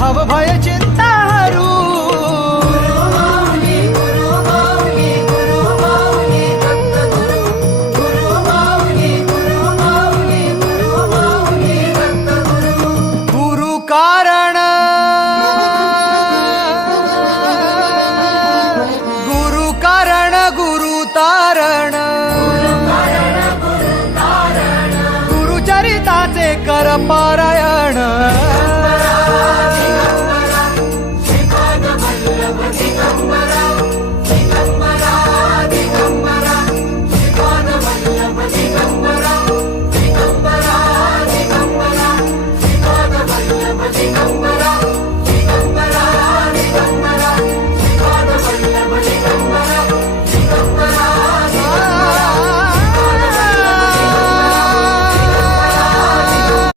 भव भय चिंता हरू गुरु कारण गुरु तारण गुरुचरिताचे कर पारायण